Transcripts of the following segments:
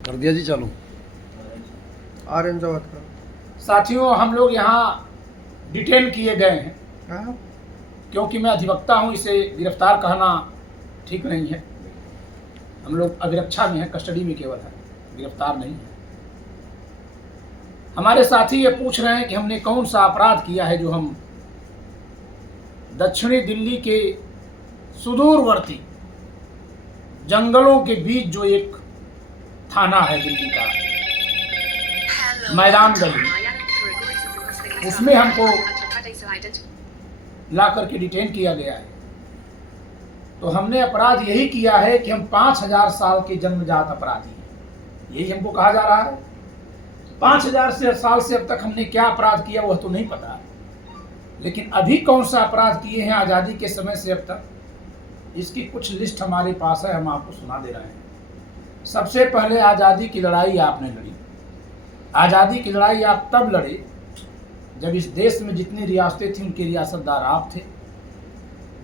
कर दिया जी चालू। आर्यन से बात करो। साथियों, हम लोग यहाँ डिटेन किए गए हैं हाँ? क्योंकि मैं अधिवक्ता हूँ, इसे गिरफ्तार कहना ठीक नहीं है। हम लोग अभिरक्षा में हैं, कस्टडी में केवल है, गिरफ्तार नहीं है। हमारे साथी ये पूछ रहे हैं कि हमने कौन सा अपराध किया है जो हम दक्षिणी दिल्ली के सुदूरवर्ती जंगलों के बीच जो एक थाना है दिल्ली का, मैदान गली, उसमें हमको ला करके डिटेन किया गया है। तो हमने अपराध यही किया है कि हम 5000 साल के जन्मजात अपराधी हैं, यही हमको कहा जा रहा है। 5000 साल से अब तक हमने क्या अपराध किया वह तो नहीं पता, लेकिन अभी कौन सा अपराध किए हैं आज़ादी के समय से अब तक, इसकी कुछ लिस्ट हमारे पास है, हम आपको सुना दे रहे हैं। सबसे पहले आज़ादी की लड़ाई आपने लड़ी। आज़ादी की लड़ाई आप तब लड़े जब इस देश में जितनी रियासतें थीं उनके रियासतदार आप थे।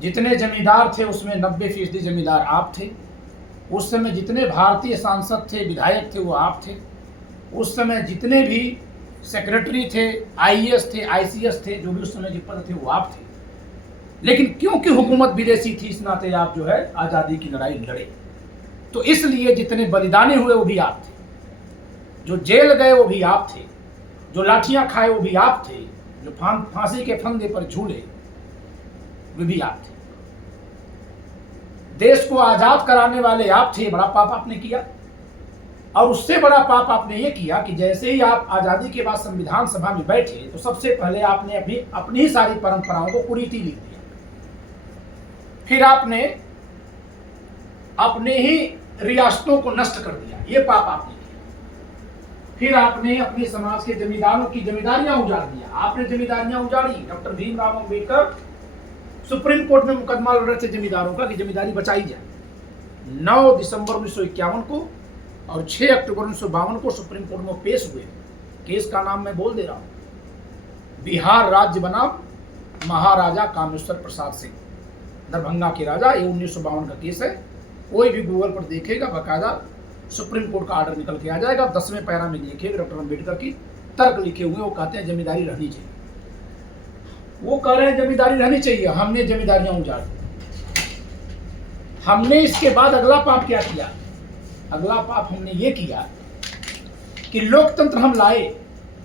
जितने जमींदार थे उसमें 90% जमींदार आप थे। उस समय जितने भारतीय सांसद थे, विधायक थे, वो आप थे। उस समय जितने भी सेक्रेटरी थे, IAS थे, ICS थे, जो भी उस समय के पद थे वो आप थे। लेकिन क्योंकि हुकूमत विदेशी थी, इस नाते आप जो है आज़ादी की लड़ाई लड़े। तो इसलिए जितने बलिदानी हुए वो भी आप थे, जो जेल गए वो भी आप थे, जो लाठियां खाए वो भी आप थे, जो फांसी के फंदे पर झूले वे भी आप थे। देश को आजाद कराने वाले आप थे। बड़ा पाप आपने किया, और उससे बड़ा पाप आपने ये किया कि जैसे ही आप आजादी के बाद संविधान सभा में बैठे तो सबसे पहले आपने अपनी ही सारी परंपराओं को कुरीति लिख दिया। फिर आपने अपने ही रियासतों को नष्ट कर दिया, ये पाप आपने किया। फिर आपने अपने समाज के जमींदारों की जमींदारियां उजाड़ दिया। आपने जमींदारियां उजाड़ी। Doctor Bhimrao Ambedkar supreme court में मुकदमा लड़ रहे थे जमींदारों का कि जमींदारी बचाई जाए। 9 दिसंबर 1951 को और 6 अक्टूबर 1952 को सुप्रीम कोर्ट में पेश हुए। केस का नाम मैं बोल दे रहा हूं। बिहार राज्य बनाम महाराजा कामेश्वर प्रसाद सिंह, दरभंगा के राजा। ये 1952 का केस है। कोई भी गूगल पर देखेगा बाकायदा सुप्रीम कोर्ट का ऑर्डर निकल के आ जाएगा। 10वें पैरा में देखिएगा डॉक्टर अंबेडकर की तर्क लिखे हुए। वो कहते हैं जमींदारी रहनी चाहिए। वो कह रहे हैं जमींदारी रहनी चाहिए, हमने जमींदारियां उजाड़ दी। हमने इसके बाद अगला पाप क्या किया? अगला पाप हमने ये किया कि लोकतंत्र हम लाए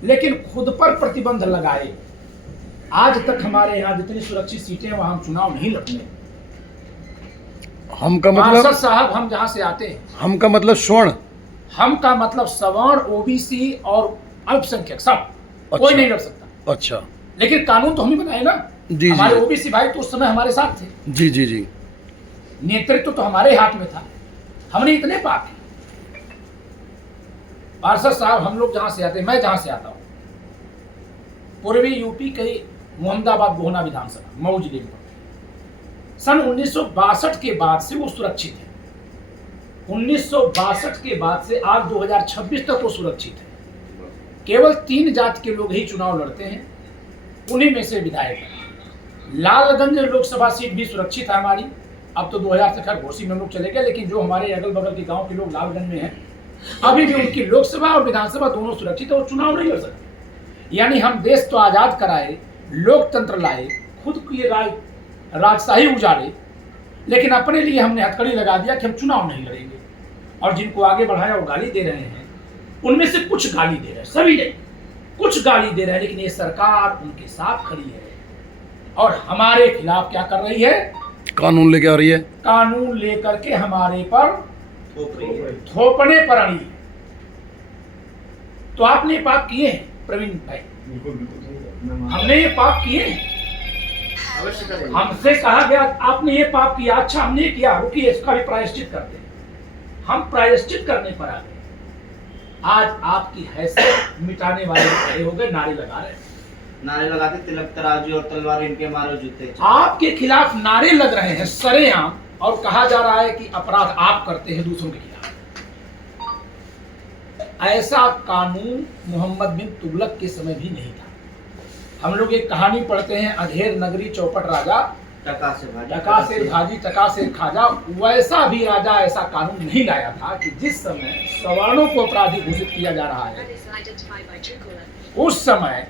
लेकिन खुद पर प्रतिबंध लगाए। आज तक हमारे यहाँ जितनी सुरक्षित सीटें हैं वहां हम चुनाव नहीं लड़ने। हम का मतलब साहब, हम जहां से आते हैं, हम का मतलब स्वर्ण, हम का मतलब सवर्ण, OBC और अल्पसंख्यक सब। कोई नहीं लड़ सकता। अच्छा, लेकिन कानून तो हम ही बनाए ना। जी हमारे जी OBC भाई तो उस समय हमारे साथ थे। जी जी जी नेतृत्व तो हमारे हाथ में था। हमने इतने पाप किए। पार्षद साहब, हम लोग जहां से आते हैं, मैं जहां से आता हूं, पूर्वी यूपी के मोहम्मदाबाद गोहना विधानसभा मऊ जिले में सन 1962 के बाद से वो सुरक्षित है। 1962 के बाद से आज 2026 तक वो सुरक्षित है। केवल 3 जाति के लोग ही चुनाव लड़ते हैं, उन्हीं में से विधायक है। लालगंज लोकसभा सीट भी सुरक्षित है हमारी। अब तो 2000 से खैर घोसी में हम लोग चले गए, लेकिन जो हमारे अगल बगल के गांव के लोग लालगंज में हैं, अभी भी उनकी लोकसभा और विधानसभा दोनों सुरक्षित है। वो चुनाव नहीं लड़ सकते। यानी हम देश तो आजाद कराए, लोकतंत्र लाए, खुद की राजशाही उजाड़े, लेकिन अपने लिए हमने हथकड़ी लगा दिया कि हम चुनाव नहीं लड़ेंगे। और जिनको आगे बढ़ाया वो गाली दे रहे हैं। उनमें से कुछ गाली दे रहे हैं, सभी नहीं, कुछ गाली दे रहे हैं, लेकिन ये सरकार उनके साथ खड़ी है और हमारे खिलाफ क्या कर रही है? कानून लेके आ रही है। कानून लेकर के हमारे पर थोपने पर अड़ी है। तो आपने ये पाप किए हैं प्रवीण भाई, हमने ये पाप किए हैं। हमसे कहा गया आपने ये पाप किया। अच्छा, हमने ये किया, रुकिए इसका भी प्रायश्चित करते हैं। हम प्रायश्चित करने पर आ गए। आज आपकी हैसियत मिटाने वाले खड़े हो गए, नारे लगा रहे हैं। नारे लगाते तिलक तराजू और तलवार इनके मारो जूते। आपके खिलाफ नारे लग रहे हैं सरेआम, और कहा जा रहा है कि अपराध आप करते हैं दूसरों के खिलाफ। ऐसा कानून मोहम्मद बिन तुगलक के समय भी नहीं था। हम लोग एक कहानी पढ़ते हैं, अधेर नगरी चौपट राजा, टका से भाजी टका से भाजी टका से खाजा, वैसा भी राजा ऐसा कानून नहीं लाया था कि जिस समय सवर्णों को अपराधी घोषित किया जा रहा है उस समय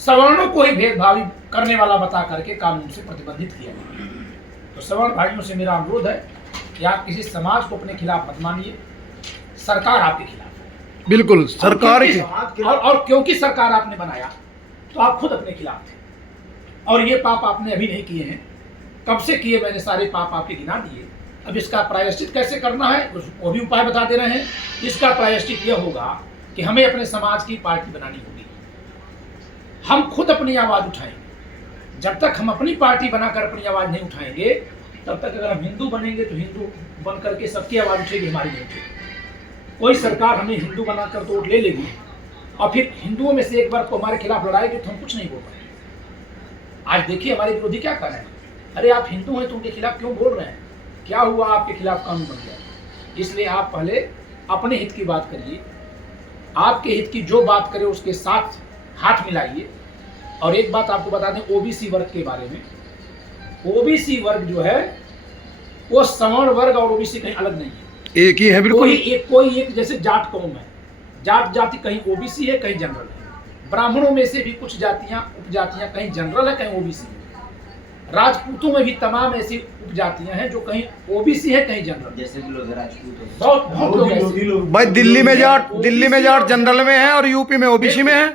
सवर्णों को ही भेदभावी करने वाला बता करके कानून से प्रतिबंधित किया गया। तो सवर्ण भाइयों से मेरा अनुरोध है कि आप किसी समाज को अपने खिलाफ मत मानिए, सरकार आपके खिलाफ है। बिल्कुल सरकार की और क्योंकि सरकार आपने बनाया तो आप खुद अपने खिलाफ थे, और ये पाप आपने अभी नहीं किए हैं, कब से किए, मैंने सारे पाप आपके गिना दिए। अब इसका प्रायश्चित कैसे करना है वो भी उपाय बता दे रहे हैं। इसका प्रायश्चित यह होगा कि हमें अपने समाज की पार्टी बनानी होगी, हम खुद अपनी आवाज उठाएंगे। जब तक हम अपनी पार्टी बनाकर अपनी आवाज नहीं उठाएंगे तब तक अगर हम हिंदू बनेंगे तो हिंदू बन करके सबकी आवाज उठेगी, हमारी नहीं उठेगी। कोई सरकार हमें हिंदू बनाकर तो वोट ले लेगी और फिर हिंदुओं में से एक वर्ग को हमारे खिलाफ लड़ाएगी तो हम कुछ नहीं बोल पाएंगे। आज देखिए हमारे विरोधी क्या कर रहे हैं, अरे आप हिंदू हैं तो उनके खिलाफ क्यों बोल रहे हैं, क्या हुआ आपके खिलाफ कानून बन गया। इसलिए आप पहले अपने हित की बात करिए, आपके हित की जो बात करे उसके साथ हाथ मिलाइए। और एक बात आपको बता दें ओबीसी वर्ग के बारे में, ओबीसी वर्ग जो है वो सवर्ण वर्ग और ओबीसी कहीं अलग नहीं है, एक ही है बिल्कुल। कोई एक जैसे जाट कौम है, जाट जाति कहीं ओबीसी है कहीं जनरल है। ब्राह्मणों में से भी कुछ जातियां उपजातियां कहीं जनरल है कहीं ओबीसी है। राजपूतों में भी तमाम ऐसी उपजातियां हैं जो कहीं ओबीसी है कहीं जनरल। जैसे कि लोग राजपूत हैं, बहुत लोग ऐसे। भाई दिल्ली में जाट जनरल में है और यूपी में ओबीसी में है।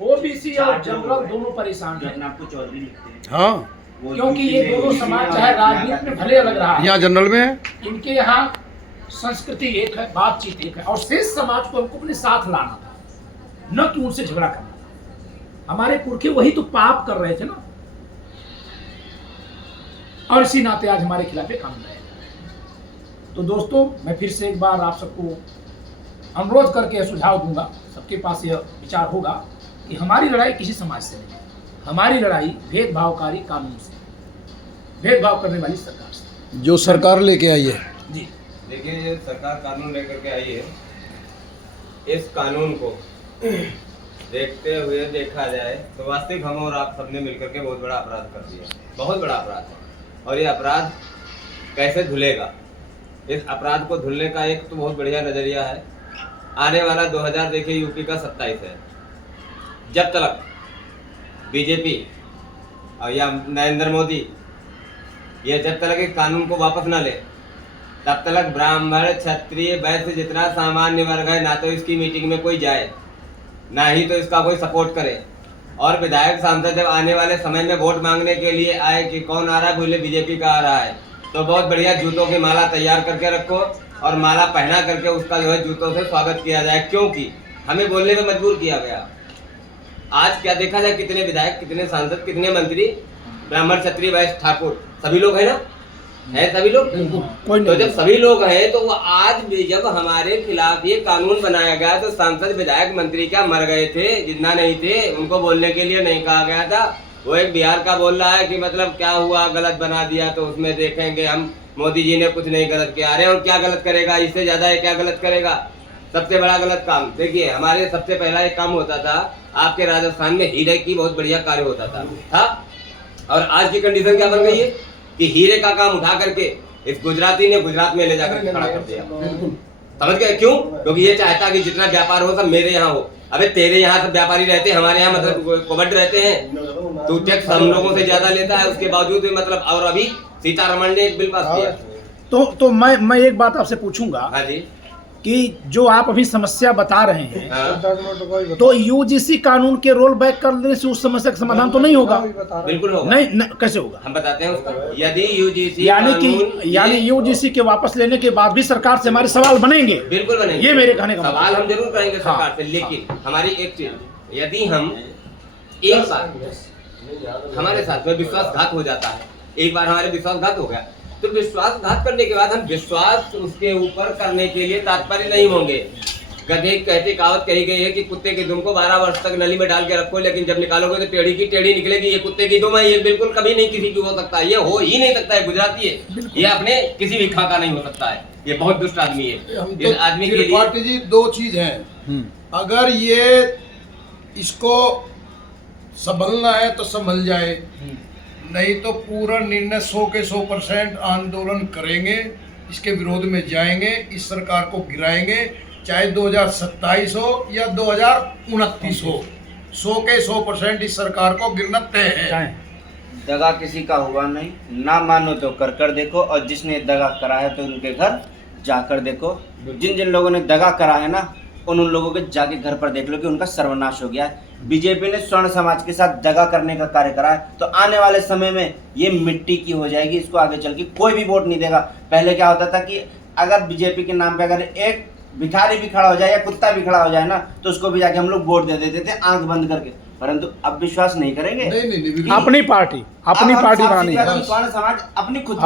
ओबीसी और जनरल दोनों परेशान जो हैं, अपने आपको चौधरी लिखते हैं, हाँ वो क्योंकि ये दोनों समाज चाहे राजनीति में भले अलग रहा है, यहाँ जनरल में है। इनके यहाँ संस्कृति एक है, बातचीत एक है, और शेष समाज को हमको अपने साथ लाना था, न कि उनसे झगड़ा करना था। हमारे पुरखे वही तो पाप कर रहे थे ना, और इसी नाते आज हमारे खिलाफ ये कानून लाया। तो दोस्तों मैं फिर से एक बार आप सबको अनुरोध करके सुझाव दूंगा, सबके पास यह विचार होगा कि हमारी लड़ाई किसी समाज से नहीं, हमारी लड़ाई भेदभावकारी कानून से, भेदभाव करने वाली सरकार से, जो सरकार लेके आई है। जी देखिए ये सरकार कानून लेकर के आई है, इस कानून को देखते हुए देखा जाए तो वास्तविक हम और आप सबने मिलकर के बहुत बड़ा अपराध कर दिया, बहुत बड़ा अपराध है। और ये अपराध कैसे धुलेगा, इस अपराध को धुलने का एक तो बहुत बढ़िया नज़रिया है। आने वाला 2000 देखिए यूपी का 27 है, जब तक बीजेपी और या नरेंद्र मोदी ये जब तक इस कानून को वापस ना ले तब तक ब्राह्मण क्षत्रिय वैश्य जितना सामान्य वर्ग है ना तो इसकी मीटिंग में कोई जाए, ना ही तो इसका कोई सपोर्ट करे। और विधायक सांसद जब आने वाले समय में वोट मांगने के लिए आए कि कौन आ रहा है, बोले बीजेपी का आ रहा है, तो बहुत बढ़िया जूतों की माला तैयार करके रखो और माला पहना करके उसका जो है जूतों से स्वागत किया जाए, क्योंकि हमें बोलने में मजबूर किया गया। आज क्या देखा जाए, कितने विधायक, कितने सांसद, कितने मंत्री ब्राह्मण क्षत्रिय वैश्य ठाकुर सभी लोग है ना, है सभी लोग। तो जब सभी लोग हैं तो वो आज भी जब हमारे खिलाफ ये कानून बनाया गया तो सांसद विधायक मंत्री क्या मर गए थे, जितना नहीं थे उनको बोलने के लिए नहीं कहा गया था। वो एक बिहार का बोल रहा है कि मतलब क्या हुआ, गलत बना दिया तो उसमें देखेंगे हम, मोदी जी ने कुछ नहीं गलत किया। अरे और क्या गलत करेगा, इससे ज्यादा है क्या गलत करेगा। सबसे बड़ा गलत काम देखिए, हमारे सबसे पहला एक काम होता था आपके राजस्थान में हीरे की बहुत बढ़िया कार्य होता था। और आज की कंडीशन क्या बन गई है कि हीरे का काम उठा करके इस गुजराती ने गुजरात में ले जाकर खड़ा कर दिया। समझ गए क्यों? क्योंकि ये चाहता कि जितना व्यापार हो सब मेरे यहाँ हो। अबे तेरे यहाँ सब व्यापारी रहते हैं, हमारे यहाँ मतलब कोवट रहते हैं, तू टैक्स हम लोगों से ज्यादा लेता है, उसके बावजूद मतलब। और अभी सीतारमण ने एक बिल पास किया। तो मैं एक बात आपसे पूछूंगा, हाँ जी, कि जो आप अभी समस्या बता रहे हैं, हाँ। तो यूजीसी कानून के रोल बैक करने से उस समस्या का समाधान तो नहीं होगा? बिल्कुल होगा। नहीं, कैसे होगा? हम बताते हैं उसको। यदि यूजीसी यानी यूजीसी के वापस लेने के बाद भी सरकार से हमारे सवाल बनेंगे? बिल्कुल बनेंगे। ये मेरे कहने का सवाल हम जरूर करेंगे हाँ, सरकार से, लेकिन हमारी एक चीज, यदि हम एक बार हमारे साथ में विश्वासघात हो जाता है, एक बार हमारे विश्वासघात हो गया तो विश्वासघात करने के बाद हम विश्वास उसके ऊपर करने के लिए तात्पर्य नहीं होंगे। गधे कहते कहावत कही गई है कि कुत्ते की दुम को 12 वर्ष तक नली में डाल के रखो, लेकिन जब निकालोगे तो टेढ़ी की टेढ़ी निकलेगी। ये कुत्ते की दुम है, ये बिल्कुल कभी नहीं किसी की हो सकता है, ये हो ही नहीं सकता है। गुजराती है, ये अपने किसी भी खाका नहीं हो सकता है, ये बहुत दुष्ट आदमी है। इस आदमी के लिए त्रिपाठी जी दो चीज है, अगर ये इसको संभलना है तो संभल जाए, नहीं तो पूरा निर्णय 100 के 100% आंदोलन करेंगे, इसके विरोध में जाएंगे, इस सरकार को गिराएंगे, चाहे 2027 हो या 2029 हो, 100 के 100% इस सरकार को गिरना तय है। दगा किसी का हुआ नहीं, ना मानो तो कर देखो, और जिसने दगा करा है तो उनके घर जाकर देखो। जिन जिन लोगों ने दगा करा है ना, उन लोगों के जाके घर पर देख लो कि उनका सर्वनाश हो गया है। बीजेपी ने स्वर्ण समाज के साथ दगा करने का कार्य करा है, तो आने वाले समय में ये मिट्टी की हो जाएगी, इसको आगे चल के कोई भी वोट नहीं देगा। पहले क्या होता था कि अगर बीजेपी के नाम पे अगर एक भिखारी भी खड़ा हो जाए या कुत्ता भी खड़ा हो जाए ना, तो उसको भी जाके हम लोग वोट दे देते थे आंख बंद करके, परंतु अब विश्वास नहीं करेंगे। नहीं, अपनी पार्टी बनानी है, स्वर्ण समाज अपनी खुद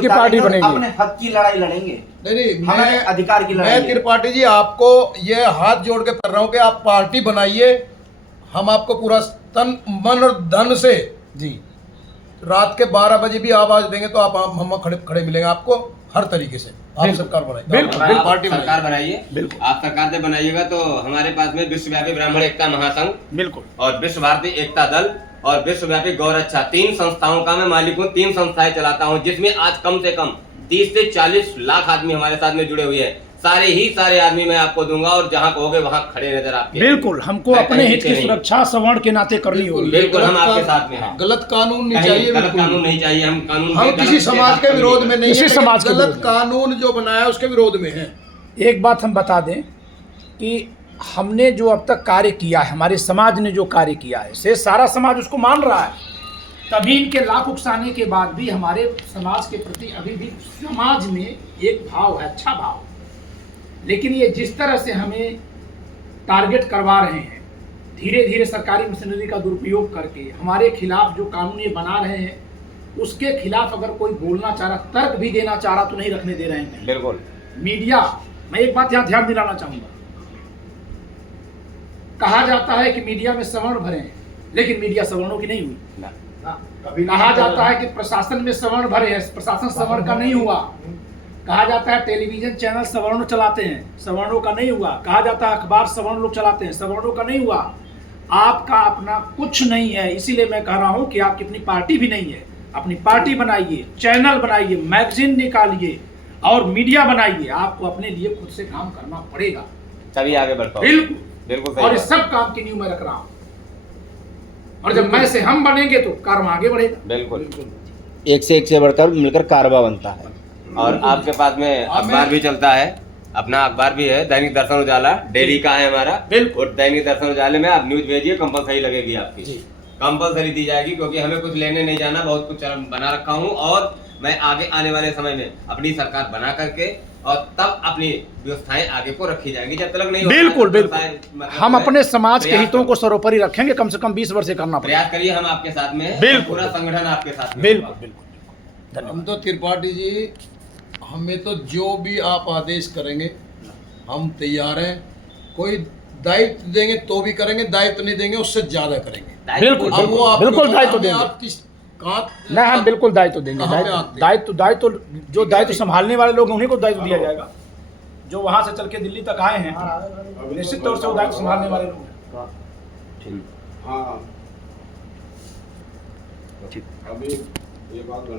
की पार्टी बनेगी, अपने हक की लड़ाई लड़ेंगे। नहीं, हमारे अधिकार की लड़ाई मैं है। त्रिपाठी जी आपको ये हाथ जोड़ के कर रहा हूँ कि आप पार्टी बनाइए, हम आपको पूरा तन मन और धन से जी रात के 12 बजे भी आवाज देंगे तो आप हम खड़े मिलेंगे आपको हर तरीके से। आप सरकार बनाइए, बिल्कुल, आप पार्टी सरकार बनाइए, बिल्कुल। आप सरकार से बनाइएगा तो हमारे पास में विश्वव्यापी ब्राह्मण एकता महासंघ बिल्कुल और विश्व भारती एकता दल और विश्वव्यापी गौरक्षा, 3 संस्थाओं का मैं मालिक हूँ, 3 संस्थाएं चलाता हूँ, जिसमें आज कम से कम 30 से 40 लाख आदमी हमारे साथ में जुड़े हुए हैं। सारे आदमी मैं आपको दूंगा और जहाँ कहोगे वहाँ खड़े नजर आपके। बिल्कुल, हमको मैं अपने कहीं हित की पीछे नहीं। सुरक्षा सवर्ण के नाते करनी होगी। बिल्कुल, हम आपके साथ में हैं। गलत कानून नहीं कहीं चाहिए, गलत बिल्कुल कानून नहीं चाहिए, हम कानून हम के किसी गलत समाज के साथ विरोध में नहीं किसी है, समाज के गलत विरोध में। कानून जो बनाया उसके विरोध में है। एक बात हम बता दें कि हमने जो अब तक कार्य किया है, हमारे समाज ने जो कार्य किया है, से सारा समाज उसको मान रहा है। तभी इनके लाख उकसाने के बाद भी हमारे समाज के प्रति अभी भी समाज में एक भाव है, अच्छा भाव। लेकिन ये जिस तरह से हमें टारगेट करवा रहे हैं, धीरे धीरे सरकारी मशीनरी का दुरुपयोग करके हमारे खिलाफ जो कानून ये बना रहे हैं, उसके खिलाफ अगर कोई बोलना चाह रहा, तर्क भी देना चाह रहा, तो नहीं रखने दे रहे हैं। बिल्कुल। मीडिया, मैं एक बात यहाँ ध्यान दिलाना चाहूंगा, कहा जाता है कि मीडिया में सवर्ण भरे हैं, लेकिन मीडिया सवर्णों की नहीं हुई। कहा जाता है कि प्रशासन में सवर्ण भरे हैं, प्रशासन सवर्ण का नहीं हुआ। कहा जाता है टेलीविजन चैनल सवर्णों चलाते हैं, सवर्णों का नहीं हुआ। कहा जाता है अखबार सवर्ण लोग चलाते हैं, सवर्णों का नहीं हुआ। आपका अपना कुछ नहीं है, इसीलिए मैं कह रहा हूं कि आपकी अपनी पार्टी भी नहीं है। अपनी पार्टी बनाइए, चैनल बनाइए, मैगजीन निकालिए और मीडिया बनाइए। आपको अपने लिए खुद से काम करना पड़ेगा, तभी आगे बढ़ पाओगे। बिल्कुल बिल्कुल। और इस सब काम की न्यू मैं रख रहा हूं, और जब मैं से हम बनेंगे तो कार्य आगे बढ़ेगा। बिल्कुल। एक से बढ़कर मिलकर कारवा बनता है। और आपके पास में अखबार भी चलता है, अपना अखबार भी है, दैनिक दर्शन उजाला डेली का है हमारा। बिल्कुल। और दैनिक दर्शन उजाले में आप न्यूज भेजिए, कंपलसरी लगेगी आपकी, कंपलसरी दी जाएगी, क्योंकि हमें कुछ लेने नहीं जाना, बहुत कुछ बना रखा हूँ। और मैं आगे आने वाले समय में अपनी सरकार बना करके और तब अपनी व्यवस्थाएं आगे को रखी जाएंगी, जब तक नहीं होता। बिल्कुल बिल्कुल, मतलब हम अपने समाज के प्रयास हितों को सर्वोपरि रखेंगे, कम से कम 20 वर्ष से करना पड़ेगा। प्रयास करिए, हम आपके साथ में हैं, बिल्कुल। पूरा संगठन आपके साथ में बिल्कुल होगा। बिल्कुल। हम तो त्रिपाठी जी, हमें तो जो भी आप आदेश करेंगे हम तैयार हैं। कोई दायित्व देंगे तो भी करेंगे, दायित्व नहीं देंगे उससे ज्यादा करेंगे। बिल्कुल अब वो आप बिल्कुल दायित्व हमें देंगे, आप किस कहाँ नहीं हम बिल्कुल दायित्व देंगे। कहाँ पे आते हैं? दायित्व जो दायित्व संभालने वाले लोग हैं, उन्हीं को दायित्व दिया जाएगा। जो वहां से चल के दिल्ली तक आए हैं, निश्चित तौर से वो दायित्व संभालने वाले लोग हैं। हाँ, अभी एक आध घंटा